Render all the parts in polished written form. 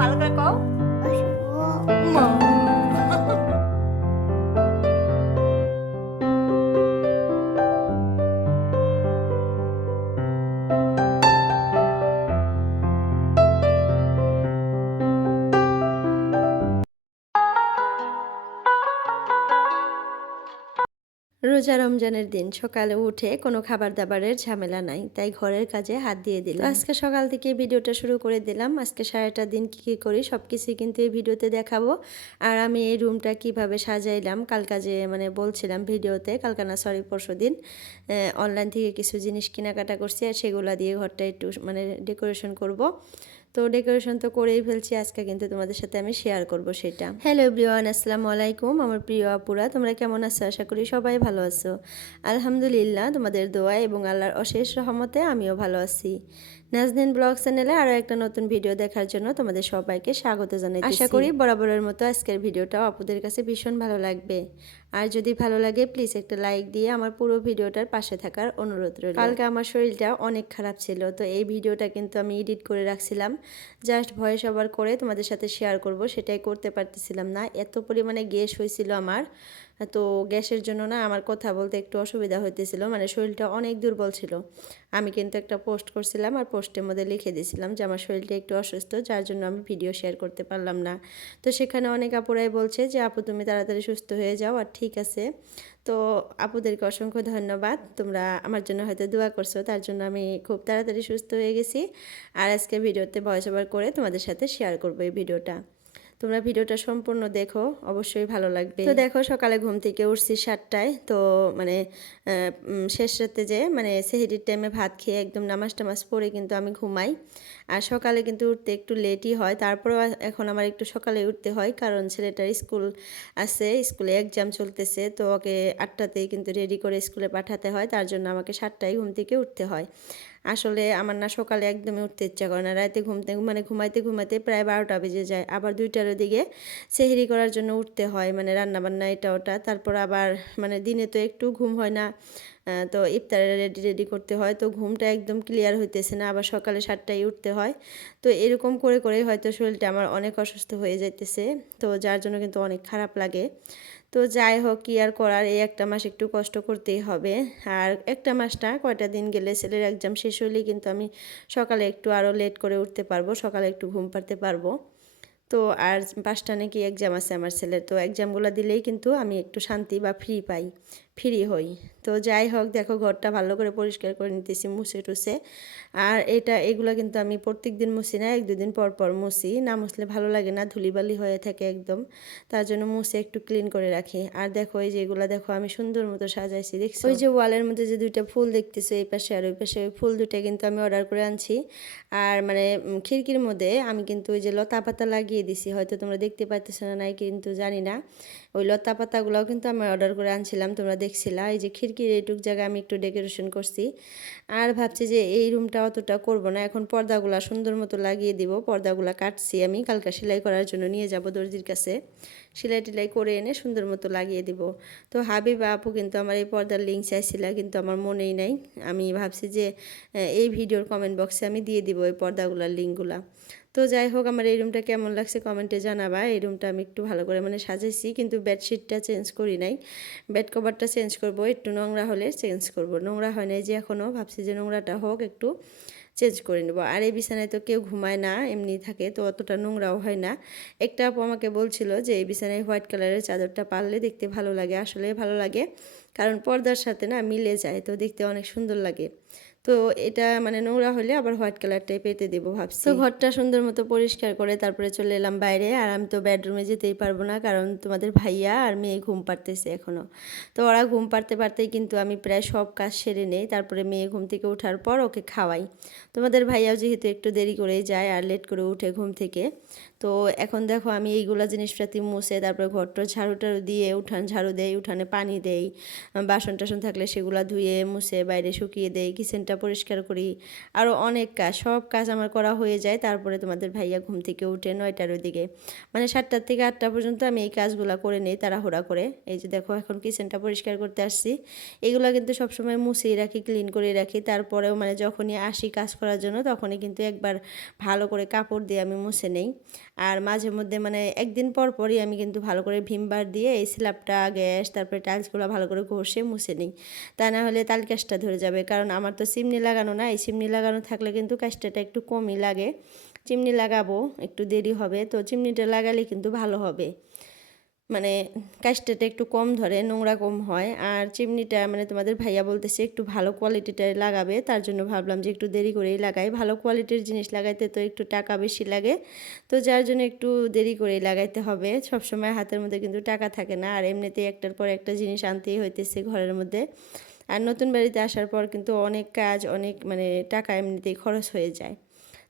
ভালো করে কও। মা। রোজা রমজানের দিন সকালে উঠে কোনো খাবার দাবারের ঝামেলা নাই, তাই ঘরের কাজে হাত দিয়ে দিলাম। আজকে সকাল থেকে ভিডিওটা শুরু করে দিলাম। আজকে সারাটা দিন কী করি সব কিছুই কিন্তু এই ভিডিওতে দেখাবো। আর আমি এই রুমটা কিভাবে সাজাইলাম কাল কাজে বলছিলাম ভিডিওতে, কালকা না সরি পরশুদিন অনলাইন থেকে কিছু জিনিস কেনাকাটা করছি, আর সেগুলো দিয়ে ঘরটা একটু ডেকোরেশন করব। তো ডেকোরেশন তো করেই ফেলছি, আজকে কিন্তু তোমাদের সাথে আমি শেয়ার করব সেটা। হ্যালো এভরিওয়ান, আসসালামু আলাইকুম আমার প্রিয় আপুরা, তোমরা কেমন আছো? আশা করি সবাই ভালো আছো। আলহামদুলিল্লাহ, তোমাদের দোয়া এবং আল্লাহর অশেষ রহমতে আমিও ভালো আছি। নাজনীন ব্লগ চ্যানেলে আরও একটা নতুন ভিডিও দেখার জন্য তোমাদের সবাইকে স্বাগত জানাইতেছি। আশা করি বরাবরের মতো আজকের ভিডিওটাও আপুদের কাছে ভীষণ ভালো লাগবে। আর যদি ভালো লাগে প্লিজ একটা লাইক দিয়ে আমার পুরো ভিডিওটার পাশে থাকার অনুরোধ রইল। কালকে আমার শরীরটা অনেক খারাপ ছিল, তো এই ভিডিওটা কিন্তু আমি এডিট করে রাখছিলাম, জাস্ট ভয়েস ওভার করে তোমাদের সাথে শেয়ার করব, সেটাই করতে পারতেছিলাম না। এত পরিমাণে গ্যাস হয়েছিল আমার, তো গ্যাসের জন্য না আমার কথা বলতে একটু অসুবিধা হইতেছিল, শরীরটা অনেক দুর্বল ছিল। আমি কিন্তু একটা পোস্ট করছিলাম, আর পোস্টের মধ্যে লিখে দিয়েছিলাম যে আমার শরীরটা একটু অসুস্থ, যার জন্য আমি ভিডিও শেয়ার করতে পারলাম না। তো সেখানে অনেক আপুরাই বলছে যে আপু তুমি তাড়াতাড়ি সুস্থ হয়ে যাও, আর ঠিক আছে। তো আপুদেরকে অসংখ্য ধন্যবাদ, তোমরা আমার জন্য হয়তো দোয়া করছো, তার জন্য আমি খুব তাড়াতাড়ি সুস্থ হয়ে গেছি। আর আজকে ভিডিওতে ভয়েস ওভার করে তোমাদের সাথে শেয়ার করবো এই ভিডিওটা। তোমরা ভিডিওটা সম্পূর্ণ দেখো, অবশ্যই ভালো লাগবে। তো দেখো সকালে ঘুম থেকে উঠছি 7টায়, তো শেষ রাতে যে সেহরির টাইমে ভাত খেয়ে একদম নামাজ টামাজ পড়ে কিন্তু আমি ঘুমাই। আর সকালে কিন্তু উঠতে একটু লেটই হয়, তারপরেও এখন আমার একটু সকালে উঠতে হয়, কারণ ছেলেটার স্কুল আছে, স্কুলে এক্সাম চলতেছে, তো ওকে 8টাতেই কিন্তু রেডি করে স্কুলে পাঠাতে হয়, তার জন্য আমাকে 7টায় ঘুম থেকে উঠতে হয়। আসলে আমার না সকালে একদমই উঠতে ইচ্ছা করে না, রাতে ঘুমাইতে ঘুমাইতে প্রায় 12টা বেজে যায়, আবার 2টার দিকে সেহরি করার জন্য উঠতে হয়, রান্নাবান্না এটা ওটা, তারপর আবার দিনে তো একটু ঘুম হয় না, তো ইফতারে রেডি করতে হয়, তো ঘুমটা একদম ক্লিয়ার হইতেছে না, আবার সকালে 7টায় উঠতে হয়। তো এরকম করে করে হয়তো শরীরটা আমার অনেক অসুস্থ হয়ে যাইতেছে, তো যার জন্য কিন্তু অনেক খারাপ লাগে। তো যাই হোক, কি আর করার, এই একটা মাস একটু কষ্ট করতেই হবে। আর একটা মাসটা কয়টা দিন গেলে ছেলের এক্সাম শেষ হলেই কিন্তু আমি সকালে একটু আরও লেট করে উঠতে পারবো, সকালে একটু ঘুম পাড়তে পারবো। তো আর 5টা নাকি এক্সাম আছে আমার ছেলের, তো এক্সামগুলো দিলেই কিন্তু আমি একটু শান্তি বা ফ্রি হই। তো যাই হোক, দেখো ঘরটা ভালো করে পরিষ্কার করে নিতেছি মুছে টুছে। আর এগুলো কিন্তু আমি প্রত্যেক দিন মুছি না, 1-2 দিন পর পর মুছি, না মুছলে ভালো লাগে না, ধুলিবালি হয়ে থাকে একদম, তার জন্য মুছে একটু ক্লিন করে রাখি। আর দেখো এই যে এগুলো দেখো আমি সুন্দর মতো সাজাইছি, দেখছো ওই যে ওয়ালের মধ্যে যে 2টা ফুল দেখতেছো এই পাশে আর ওই পাশে, ওই ফুল 2টা কিন্তু আমি অর্ডার করে আনছি। আর খিড়কির মধ্যে আমি কিন্তু ওই যে লতা পাতা লাগিয়ে দিছি, হয়তো তোমরা দেখতে পাইতেছো না নাই কিন্তু জানি না, ওই লতা পাতাগুলোও কিন্তু আমি অর্ডার করে আনছিলাম, তোমরা দেখছিলা। এই যে খিড়কির এইটুক জায়গায় আমি একটু ডেকোরেশন করছি। আর ভাবছি যে এই রুমটা অতটা করব না, এখন পর্দাগুলা সুন্দর মতো লাগিয়ে দিব। পর্দাগুলা কাটছি আমি, কালকে সেলাই করার জন্য নিয়ে যাব দর্জির কাছে, সেলাই টেলাই করে এনে সুন্দর মতো লাগিয়ে দিব। তো হাবিবা আপু কিন্তু আমার এই পর্দার লিঙ্ক চাইছিল, কিন্তু আমার মনেই নাই। আমি ভাবছি যে এই ভিডিওর কমেন্ট বক্সে আমি দিয়ে দিব এই পর্দাগুলার লিঙ্কগুলা। তো যাই হোক, আমার এই রুমটা কেমন লাগছে কমেন্টে জানাবা। এই রুমটা আমি একটু ভালো করে সাজাইছি, কিন্তু বেডশিটটা চেঞ্জ করি নাই, বেড কভারটা চেঞ্জ করব, একটু নোংরা হলে চেঞ্জ করব। নোংরা হয় নাই যে এখনও, ভাবছি যে নোংরাটা হোক, একটু চেঞ্জ করে নেব। আর এই বিছানায় তো কেউ ঘুমায় না, এমনি থাকে, তো অতটা নোংরাও হয় না। একটা আপু আমাকে বলছিল যে এই বিছানায় হোয়াইট কালারের চাদরটা পারলে দেখতে ভালো লাগে, আসলে ভালো লাগে, কারণ পর্দার সাথে না মিলে যায়, তো দেখতে অনেক সুন্দর লাগে। তো এটা নোংরা হলে আবার হোয়াইট কালারটাই পেতে দেবো ভাবছি। তো ঘরটা সুন্দর মতো পরিষ্কার করে তারপরে চলে এলাম বাইরে। আর আমি তো বেডরুমে যেতেই পারবো না, কারণ তোমাদের ভাইয়া আর মেয়ে ঘুম পাড়তেছে এখনও। তো ওরা ঘুম পাড়তে পারতেই কিন্তু আমি প্রায় সব কাজ সেরে নেই, তারপরে মেয়ে ঘুম থেকে ওঠার পর ওকে খাওয়াই। তোমাদের ভাইয়াও যেহেতু একটু দেরি করেই যায় আর লেট করে উঠে ঘুম থেকে, তো এখন দেখো আমি এইগুলা জিনিসপাতি মুছে তারপরে ঘরটা ঝাড়ু টাড়ু দিয়ে উঠান ঝাড়ু দেই, উঠানে পানি দেই, বাসন টাসন থাকলে সেগুলো ধুয়ে মুছে বাইরে শুকিয়ে দেই, কিচেনটা পরিষ্কার করি, আরও অনেক কাজ, সব কাজ আমার করা হয়ে যায়। তারপরে তোমাদের ভাইয়া ঘুম থেকে উঠে 9টার দিকে, 7টা থেকে 8টা পর্যন্ত আমি এই কাজগুলো করে নিই তাড়াহুড়া করে। এই যে দেখো এখন কিচেনটা পরিষ্কার করতে আসছি, এগুলো কিন্তু সবসময় মুছেই রাখি, ক্লিন করে রাখি, তারপরেও যখনই আসি কাজ করার জন্য তখনই কিন্তু একবার ভালো করে কাপড় দিয়ে আমি মুছে নেই। আর মাঝে মধ্যে মানে একদিন পর পরই আমি কিন্তু ভালো করে ভিমবার দিয়ে এই স্ল্যাবটা গ্যাস তারপরে টাইলসগুলো ভালো করে ঘষে মুছে নিই, তা না হলে তাল কাশটা ধরে যাবে। কারণ আমার তো চিমনি লাগানো না, এই চিমনি লাগানো থাকলে কিন্তু কাশটাটা একটু কমই লাগে। চিমনি লাগাবো একটু দেরি হবে, তো চিমনিটা লাগালে কিন্তু ভালো হবে, মানে কাশটাটা একটু কম ধরে, নোংরা কম হয়। আর চিমনিটা মানে তোমাদের ভাইয়া বলতেছে একটু ভালো কোয়ালিটিটাই লাগাবে, তার জন্য ভাবলাম যে একটু দেরি করেই লাগাই। ভালো কোয়ালিটির জিনিস লাগাইতে তো একটু টাকা বেশি লাগে, তো যার জন্য একটু দেরি করেই লাগাইতে হবে। সবসময় হাতের মধ্যে কিন্তু টাকা থাকে না, আর এমনিতেই একটার পর একটা জিনিস আনতেই হইতেছে ঘরের মধ্যে। আর নতুন বাড়িতে আসার পর কিন্তু অনেক কাজ, অনেক মানে টাকা এমনিতেই খরচ হয়ে যায়।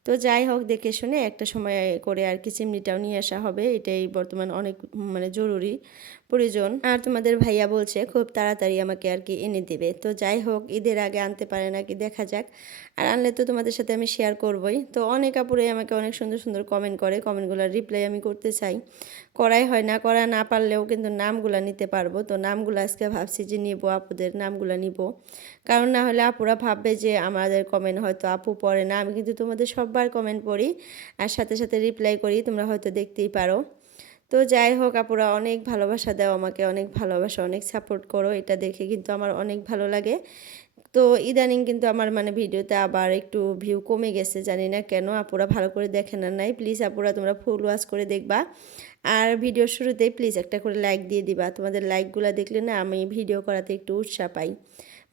তো যাই হোক, দেখে শুনে একটা সময় করে আর কি চিমনিটাও নিয়ে আসা হবে, এটাই বর্তমান অনেক মানে জরুরি প্রয়োজন। আর তোমাদের ভাইয়া বলছে খুব তাড়াতাড়ি আমাকে আর কি এনে দেবে। তো যাই হোক, ঈদের আগে আনতে পারে নাকি দেখা যাক, আর আনলে তো তোমাদের সাথে আমি শেয়ার করবই। তো অনেক আপুরাই আমাকে অনেক সুন্দর সুন্দর কমেন্ট করে, কমেন্টগুলোর রিপ্লাই আমি করতে চাই, করাই হয় না। করা না পারলেও কিন্তু নামগুলা নিতে পারবো, তো নামগুলো আজকে ভাবছি যে নিব, আপুদের নামগুলো নিব। কারণ না হলে আপুরা ভাববে যে আমাদের কমেন্ট হয়তো আপু পড়ে না। আমি কিন্তু তোমাদের সববার কমেন্ট পড়ি আর সাথে সাথে রিপ্লাই করি, তোমরা হয়তো দেখতেই পারো। তো যাই হোক, আপুরা অনেক ভালোবাসা দাও আমাকে, অনেক ভালোবাসা, অনেক সাপোর্ট করো, এটা দেখে কিন্তু আমার অনেক ভালো লাগে। তো ইদানিং কিন্তু আমার মানে ভিডিওতে আবার একটু ভিউ কমে গেছে, জানি না কেন। আপুরা ভালো করে দেখেন না নাই, প্লিজ আপুরা তোমরা ফুল ওয়াচ করে দেখবা। আর ভিডিওর শুরুতেই প্লিজ একটা করে লাইক দিয়ে দিবা, তোমাদের লাইকগুলো দেখলে না আমি ভিডিও করাতে একটু উৎসাহ পাই,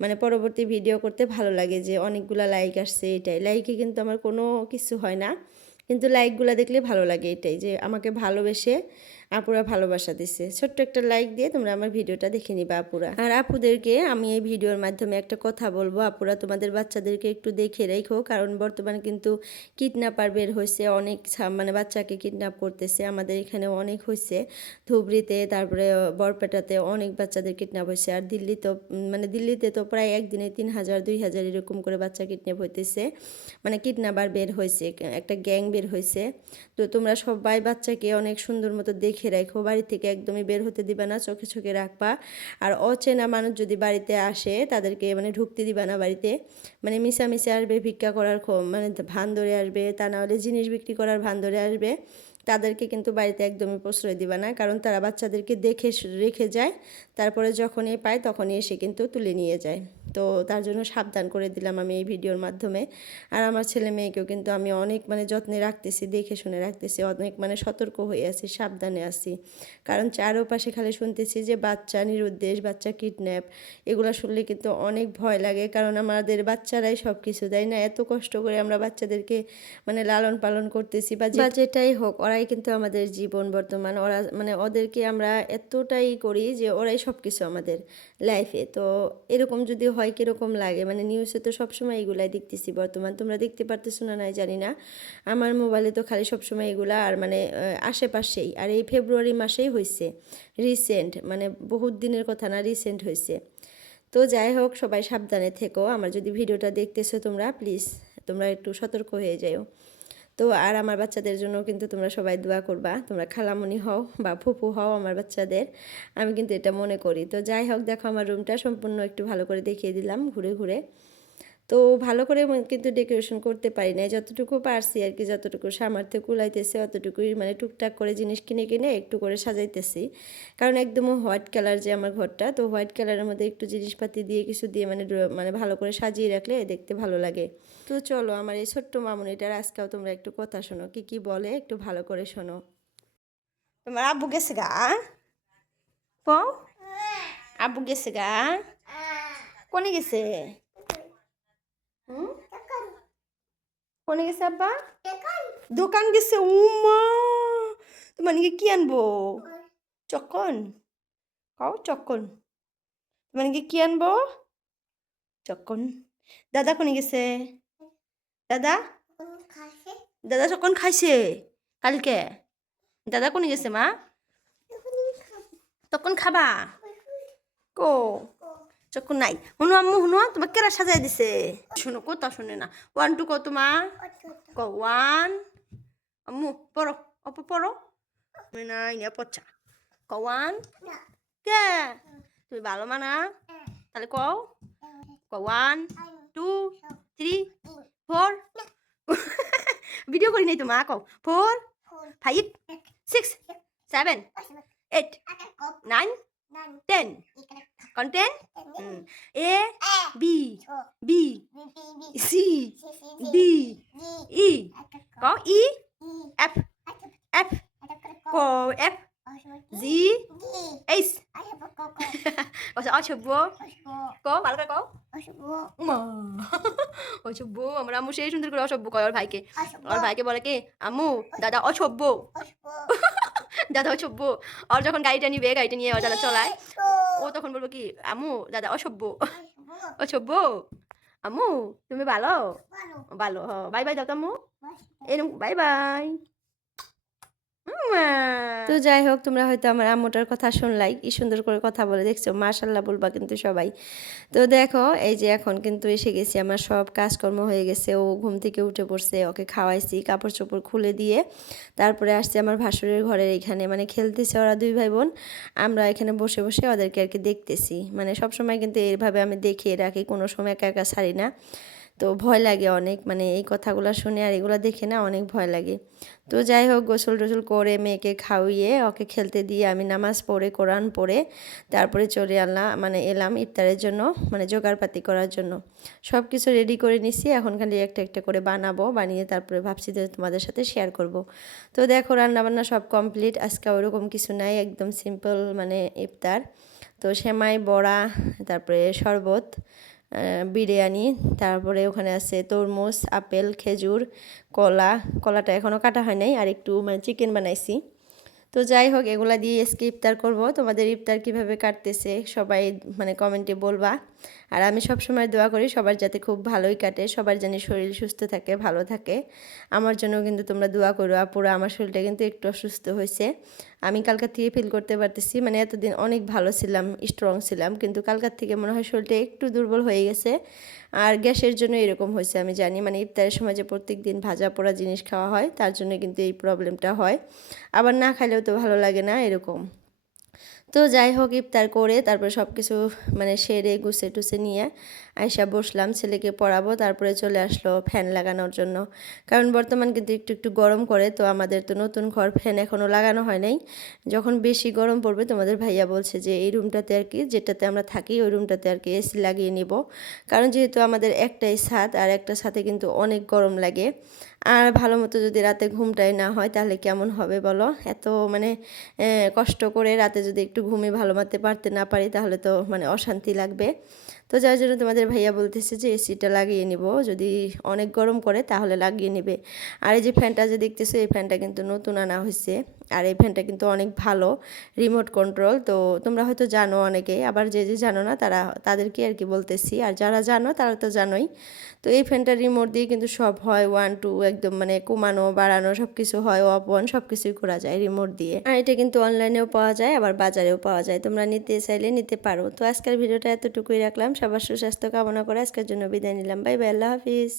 মানে পরবর্তী ভিডিও করতে ভালো লাগে যে অনেকগুলা লাইক আসছে। এটাই, লাইকে কিন্তু আমার কোনো কিছু হয় না, কিন্তু লাইকগুলো দেখলে ভালো লাগে, এটাই যে আমাকে ভালোবেসে আপুরা ভালোবাসা দিচ্ছে। ছোট্ট একটা লাইক দিয়ে তোমরা আমার ভিডিওটা দেখে নিবা আপুরা। আর আপুদেরকে আমি এই ভিডিওর মাধ্যমে একটা কথা বলবো, আপুরা তোমাদের বাচ্চাদেরকে একটু দেখে রেখো, কারণ বর্তমানে কিন্তু কিডন্যাপার বের হয়েছে, অনেক মানে বাচ্চাকে কিডন্যাপ করতেছে। আমাদের এখানেও অনেক হয়েছে, ধুবড়িতে, তারপরে বরপেটাতে অনেক বাচ্চাদের কিডন্যাপ হয়েছে। আর মানে দিল্লিতে তো প্রায় একদিনে 3,000 2,000 এরকম করে বাচ্চা কিডন্যাপ হইতেছে, মানে কিডন্যাপার বের হয়েছে, একটা গ্যাং বের হয়েছে। তো তোমরা সবাই বাচ্চাকে অনেক সুন্দর মতো দেখে রাখো, বাড়ি থেকে একদমই বের হতে দিবা না, চোখে চোখে রাখবা। আর অচেনা মানুষ যদি বাড়িতে আসে তাদেরকে মানে ঢুকতে দিবা না বাড়িতে, মানে মিশামিশি আসবে, ভিক্ষা করার মানে ভান ধরে আসবে, তা না হলে জিনিস বিক্রি করার ভান ধরে আসবে, তাদেরকে কিন্তু বাড়িতে একদমই প্রশ্রয় দিবা না। কারণ তারা বাচ্চাদেরকে দেখে রেখে যায়, তারপরে যখনই পায় তখনই এসে কিন্তু তুলে নিয়ে যায়। তো তার জন্য সাবধান করে দিলাম আমি এই ভিডিওর মাধ্যমে। আর আমার ছেলে মেয়েকেও কিন্তু আমি অনেক মানে যত্নে রাখতেছি, দেখে শুনে রাখতেছি, অনেক মানে সতর্ক হয়ে আছি, সাবধানে আছি। কারণ চারপাশে খালি শুনতেছি যে বাচ্চা নিরুদ্দেশ, বাচ্চা কিডন্যাপ, এগুলো শুনলে কিন্তু অনেক ভয় লাগে। কারণ আমাদের বাচ্চারাই সব কিছু, তাই না? এত কষ্ট করে আমরা বাচ্চাদেরকে মানে লালন পালন করতেছি বা যেটাই হোক, ওরাই কিন্তু আমাদের জীবন বর্তমান। ওরা মানে ওদেরকে আমরা এতটাই করি যে ওরাই সব কিছু আমাদের লাইফে। তো এরকম যদি হয় কীরকম লাগে, মানে নিউজে তো সবসময় এগুলাই দেখতেছি বর্তমান, তোমরা দেখতে পারতেছো না নাই জানি না, আমার মোবাইলে তো খালি সবসময় এগুলা। আর মানে আশেপাশেই, আর এই ফেব্রুয়ারি মাসেই হয়েছে, রিসেন্ট, মানে বহুত দিনের কথা না, রিসেন্ট হয়েছে। তো যাই হোক, সবাই সাবধানে থেকো। আমার যদি ভিডিওটা দেখতেছো তোমরা, প্লিজ তোমরা একটু সতর্ক হয়ে যাও। তো আর আমার বাচ্চাদের জন্য কিন্তু তোমরা সবাই দোয়া করবা, তোমরা খালামণি হও বা ফুপু হও আমার বাচ্চাদের, আমি কিন্তু এটা মনে করি। তো যাই হোক, দেখো আমার রুমটা সম্পূর্ণ একটু ভালো করে দেখিয়ে দিলাম ঘুরে ঘুরে। তো ভালো করে কিন্তু ডেকোরেশন করতে পারি না, যতটুকু পারছি আর কি, যতটুকু সামর্থ্যে কুলাইতেছে অতটুকুই, মানে টুকটাক করে জিনিস কিনে কিনে একটু করে সাজাইতেছি। কারণ একদম হোয়াইট কালার যে আমার ঘরটা, তো হোয়াইট কালারের মধ্যে একটু জিনিসপাতি দিয়ে কিছু দিয়ে মানে মানে ভালো করে সাজিয়ে রাখলে দেখতে ভালো লাগে। তো চলো, আমার এই ছোট্ট মামুনিটার আজকেও তোমরা একটু কথা শোনো, কি কি বলে একটু ভালো করে শোনো। তোমার আব্বু গেছে গা, আব্বু গেছে গা, কোনে গেছে? কোনে গেছে আব্বা? দোকান গেছে। উমা, তোমার নিকে কি আনবো? চক্কন খাও, চক্কন। তোমার নিকে কি আনবো? চক্কন। দাদা কোনে গেছে? দাদা, দাদা চক্কন খাইছে কালকে। দাদা কোনে গেছে মা? তখন খাবা কো? চক্ষু নাই। শুনো আম্মু, শুনো, তোমাকে কেরা সাজাই দিছে? শুনো, কথা শুনে না। 1 2 কত মা? ক 1। আম্মু পড়ো, অপ পড়ো। নাই না পচা। ক 1। কে? তুমি ভালো মানা? তাহলে কও। ক 1 2 3 4। ভিডিও করি নাই তো মা, কও 4 5 6 7 8 9 10 Content A B B C D E có E F F có F G H অশুভ ক ভালো করে কও অসভ্য আমার আম্মু সেই সুন্দর করে অসভ্য কয় ওর ভাইকে বলে কি আম্মু দাদা অসভ্য দাদা অসভ্য ওর যখন গাড়িটা নিয়ে ও দাদা চলায় ও তখন বলবো কি আম্মু দাদা অসভ্য অসভ্য আম্মু তুমি ভালো ভালো বাই বাই দাও তো আম্মু এরকম বাই বাই তো যাই হোক, তোমরা হয়তো আমার আম্মুটার কথা শুনলাই, কি সুন্দর করে কথা বলে, দেখছো, মাশাল্লাহ বলবা কিন্তু সবাই। তো দেখো এই যে এখন কিন্তু এসে গেছি, আমার সব কাজকর্ম হয়ে গেছে, ও ঘুম থেকে উঠে পড়ছে, ওকে খাওয়াইছি, কাপড় চোপড় খুলে দিয়ে তারপরে আসছে আমার ভাসুরের ঘরের এখানে, মানে খেলতেছে ওরা দুই ভাই বোন, আমরা এখানে বসে বসে ওদেরকে আর কি দেখতেছি। মানে সবসময় কিন্তু এইভাবে আমি দেখিয়ে রাখি, কোনো সময় একা একা ছাড়ি না। তো ভয় লাগে অনেক, মানে এই কথাগুলো শুনে আর এগুলো দেখে না অনেক ভয় লাগে। তো যাই হোক, গোসল টোসল করে মেয়েকে খাওয়িয়ে ওকে খেলতে দিয়ে আমি নামাজ পড়ে কোরআন পড়ে তারপরে চলে এলাম ইফতারের জন্য, মানে জোগাড়পাতি করার জন্য সব কিছু রেডি করে নিছি। এখন খালি একটা একটা করে বানিয়ে তারপরে ভাবছি যে তোমাদের সাথে শেয়ার করব। তো দেখো রান্নাবান্না সব কমপ্লিট, আজকে ওরকম কিছু নাই, একদম সিম্পল মানে ইফতার। তো সেমাই, বড়া, তারপরে শরবত, বিরিয়ানি, তারপরে ওখানে আছে তরমুজ, আপেল, খেজুর, কলাটা এখনও কাটা হয় নাই, আর একটু মানে চিকেন বানাইছি। তো যাই হোক, এগুলা দিয়ে আজকে ইফতার করব। তোমাদের ইফতার কিভাবে কাটতেছে সবাই মানে কমেন্টে বলবা। আর আমি সব সময় দোয়া করি সবার যাতে খুব ভালোই কাটে, সবার যেন শরীর সুস্থ থাকে, ভালো থাকে। আমার জন্য কিন্তু তোমরা দোয়া করো। পুরো আমার শরীরটা কিন্তু একটু অসুস্থ হয়েছে, আমি কালকার থেকে ফিল করতে পারতেছি। মানে এতদিন অনেক ভালো ছিলাম, স্ট্রং ছিলাম, কিন্তু কালকার থেকে মনে হয় শরীরটা একটু দুর্বল হয়ে গেছে। আর গ্যাসের জন্য এরকম হয়েছে আমি জানি, মানে ইফতারের সময় যে প্রত্যেক দিন ভাজা পোড়া জিনিস খাওয়া হয় তার জন্য কিন্তু এই প্রবলেমটা হয়। আবার না খাইলেও তো ভালো লাগে না এরকম। তো যাই হোক, ইফতার করে তারপরে সব কিছু মানে সেরে গুছে টুছে নিয়ে আয়সা বসলাম, ছেলেকে পড়াবো। তারপরে চলে আসলো ফ্যান লাগানোর জন্য, কারণ বর্তমান কিন্তু একটু একটু গরম করে। তো আমাদের তো নতুন ঘর, ফ্যান এখনও লাগানো হয় নাই। যখন বেশি গরম পড়বে তোমাদের ভাইয়া বলছে যে এই রুমটাতে আর কি, যেটাতে আমরা থাকি ওই রুমটাতে আর কি এসি লাগিয়ে নিব, কারণ যেহেতু আমাদের একটাই ছাদ, আর একটা ছাদে কিন্তু অনেক গরম লাগে। আর ভালো মতো যদি রাতে ঘুমটাই না হয় তাহলে কেমন হবে বলো? এত মানে কষ্ট করে রাতে যদি একটু ঘুমিয়ে ভালো মতো পারতে না পারি তাহলে তো মানে অশান্তি লাগবে। তো যার জন্য তোমাদের ভাইয়া বলতেছে যে এসিটা লাগিয়ে নিব, যদি অনেক গরম করে তাহলে লাগিয়ে নেবে। আর এই যে ফ্যানটা যে দেখতেছো, এই ফ্যানটা কিন্তু নতুন আনা হয়েছে, আর এই ফ্যানটা কিন্তু অনেক ভালো, রিমোট কন্ট্রোল। তো তোমরা হয়তো জানো অনেকে, আবার যে যে জানো না তাদেরকে আর কি বলতেছি, আর যারা জানো তারা তো জানোই। তো এই ফ্যানটার রিমোট দিয়ে কিন্তু সব হয়, 1 2 একদম মানে কমানো বাড়ানো সব কিছু হয়, অফ অন সব কিছুই করা যায় রিমোট দিয়ে। আর এটা কিন্তু অনলাইনেও পাওয়া যায়, আবার বাজারেও পাওয়া যায়, তোমরা নিতে চাইলে নিতে পারো। তো আজকের ভিডিওটা এতটুকুই রাখলাম, সবার সুস্বাস্থ্য কামনা করে আজকের জন্য বিদায় নিলাম। বাই বাই, আল্লাহ হাফিজ।